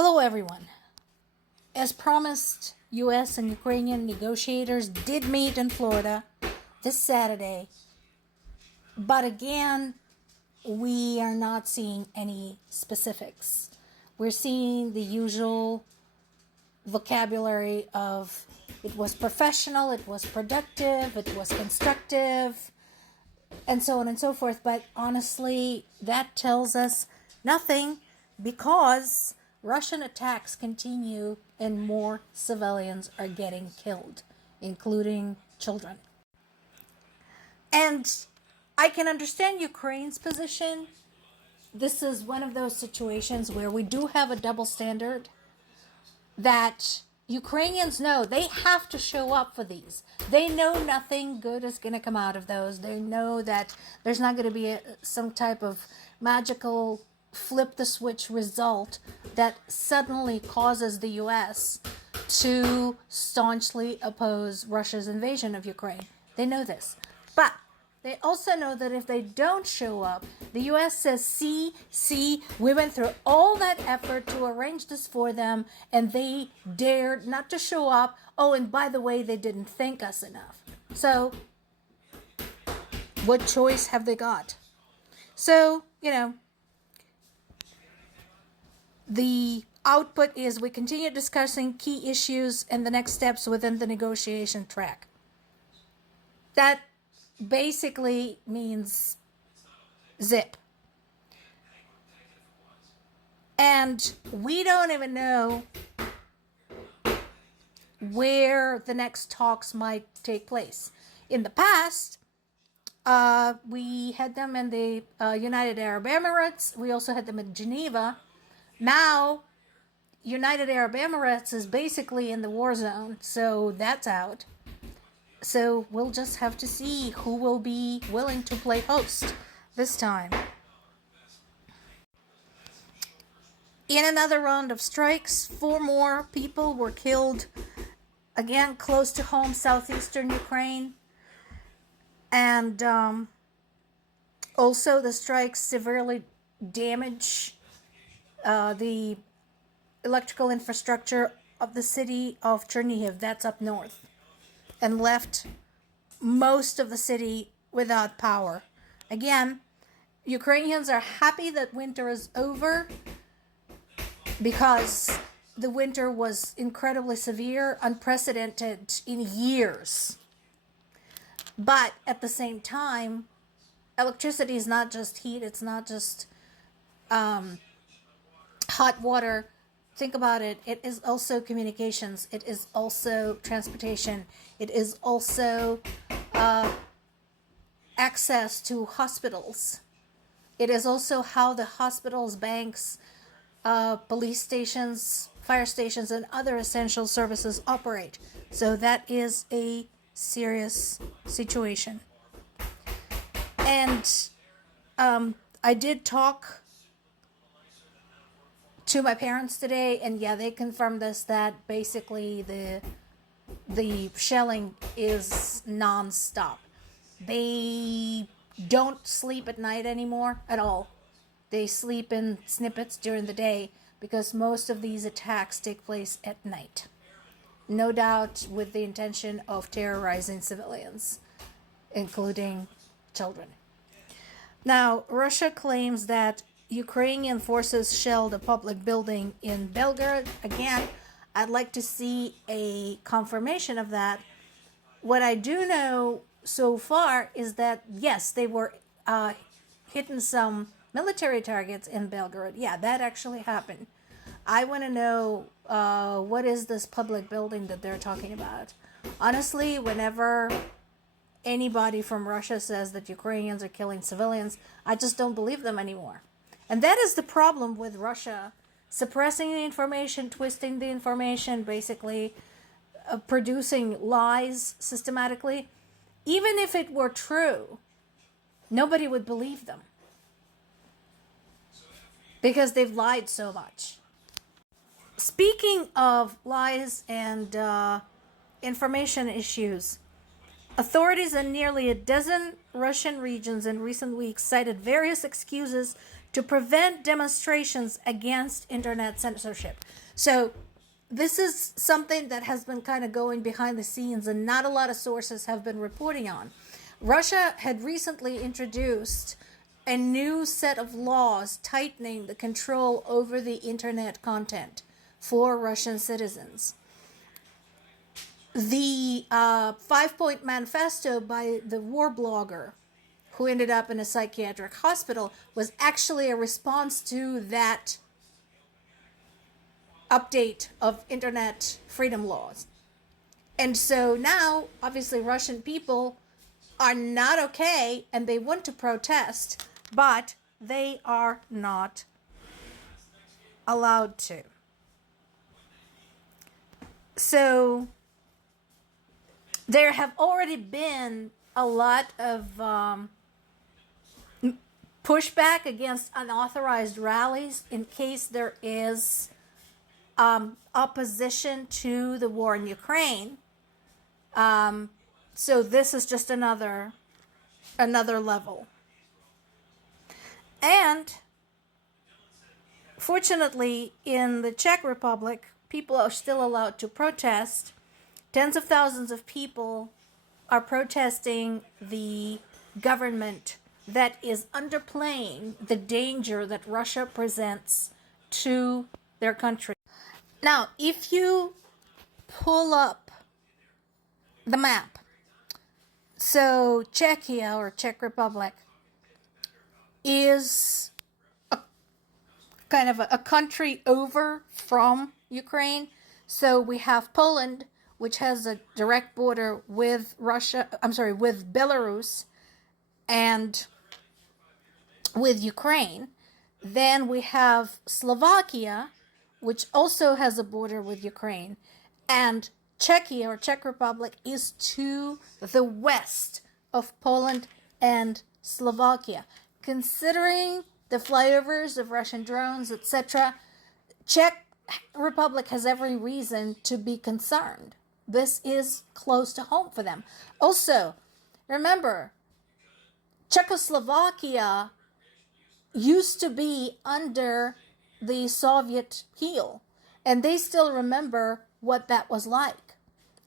Hello, everyone. As promised, U.S. and Ukrainian negotiators did meet in Florida this Saturday. But again, we are not seeing any specifics. We're seeing the usual vocabulary of it was professional, it was productive, it was constructive, and so on and so forth. But honestly, that tells us nothing because Russian attacks continue and more civilians are getting killed, including children. And I can understand Ukraine's position. This is one of those situations where we do have a double standard that Ukrainians know they have to show up for these. They know nothing good is going to come out of those. They know that there's not going to be some type of magical flip the switch result that suddenly causes the U.S. to staunchly oppose Russia's invasion of Ukraine. They know this. But they also know that if they don't show up, the U.S. says, see, we went through all that effort to arrange this for them, and they dared not to show up. Oh, and by the way, they didn't thank us enough. So, what choice have they got? So, the output is we continue discussing key issues and the next steps within the negotiation track. That basically means zip. And we don't even know where the next talks might take place. In the past, we had them in the United Arab Emirates. We also had them in Geneva. Now, United Arab Emirates is basically in the war zone, so that's out. So we'll just have to see who will be willing to play host this time. In another round of strikes, 4 more people were killed, again, close to home, southeastern Ukraine. And also the strikes severely damage the electrical infrastructure of the city of Chernihiv, that's up north, and left most of the city without power. Again, Ukrainians are happy that winter is over because the winter was incredibly severe, unprecedented in years. But at the same time, electricity is not just heat, it's not just hot water. Think about it. It is also communications. It is also transportation. It is also access to hospitals. It is also how the hospitals, banks, police stations, fire stations, and other essential services operate. So that is a serious situation. And I did talk to my parents today, and yeah, they confirmed this, that basically the shelling is non-stop. They don't sleep at night anymore at all. They sleep in snippets during the day because most of these attacks take place at night. No doubt with the intention of terrorizing civilians, including children. Now, Russia claims that Ukrainian forces shelled a public building in Belgorod. Again, I'd like to see a confirmation of that. What I do know so far is that, yes, they were hitting some military targets in Belgorod. Yeah, that actually happened. I want to know what is this public building that they're talking about. Honestly, whenever anybody from Russia says that Ukrainians are killing civilians, I just don't believe them anymore. And that is the problem with Russia, suppressing the information, twisting the information, basically producing lies systematically. Even if it were true, nobody would believe them because they've lied so much. Speaking of lies and information issues, authorities in nearly a dozen Russian regions in recent weeks cited various excuses to prevent demonstrations against internet censorship. So this is something that has been kind of going behind the scenes and not a lot of sources have been reporting on. Russia had recently introduced a new set of laws tightening the control over the internet content for Russian citizens. The 5-point manifesto by the war blogger who ended up in a psychiatric hospital was actually a response to that update of internet freedom laws. And so now, obviously, Russian people are not okay and they want to protest, but they are not allowed to. So there have already been a lot of pushback against unauthorized rallies in case there is opposition to the war in Ukraine. So this is just another level. And fortunately, in the Czech Republic, people are still allowed to protest. Tens of thousands of people are protesting the government that is underplaying the danger that Russia presents to their country. Now, if you pull up the map, so Czechia or Czech Republic is kind of a country over from Ukraine. So we have Poland, which has a direct border with with Belarus and with Ukraine. Then we have Slovakia, which also has a border with Ukraine. And Czechia or Czech Republic is to the west of Poland and Slovakia. Considering the flyovers of Russian drones, etc., Czech Republic has every reason to be concerned. This is close to home for them. Also, remember, Czechoslovakia used to be under the Soviet heel, and they still remember what that was like,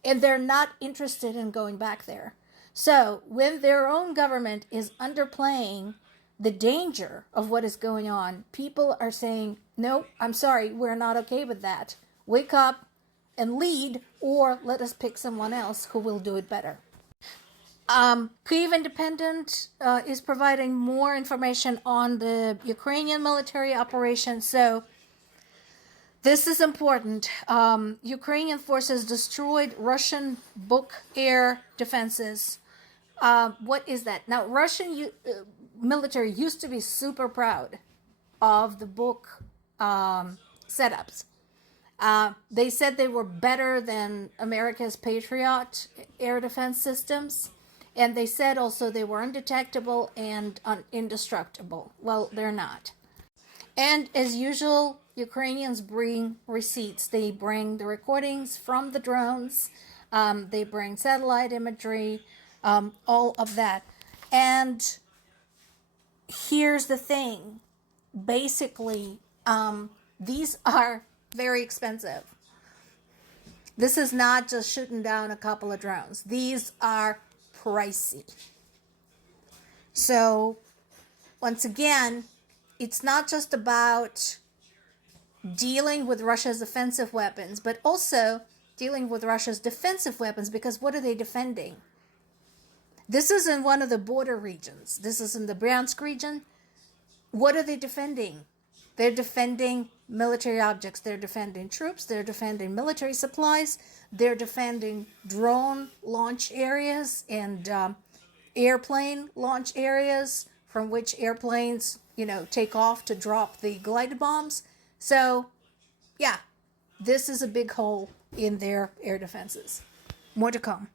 and they're not interested in going back there. So when their own government is underplaying the danger of what is going on, people are saying, no, I'm sorry, we're not okay with that. Wake up and lead, or let us pick someone else who will do it better. Kyiv Independent is providing more information on the Ukrainian military operation. So this is important. Ukrainian forces destroyed Russian Buk air defenses. What is that? Now, Russian military used to be super proud of the Buk setups. They said they were better than America's Patriot air defense systems. And they said also they were undetectable and indestructible. Well, they're not. And as usual, Ukrainians bring receipts. They bring the recordings from the drones. They bring satellite imagery, all of that. And here's the thing. Basically, these are very expensive. This is not just shooting down a couple of drones. These are pricey. So, once again, it's not just about dealing with Russia's offensive weapons, but also dealing with Russia's defensive weapons, because what are they defending? This is in one of the border regions. This is in the Bryansk region. What are they defending? They're defending military objects. They're defending troops. They're defending military supplies. They're defending drone launch areas and airplane launch areas from which airplanes, take off to drop the glide bombs. So, yeah, this is a big hole in their air defenses. More to come.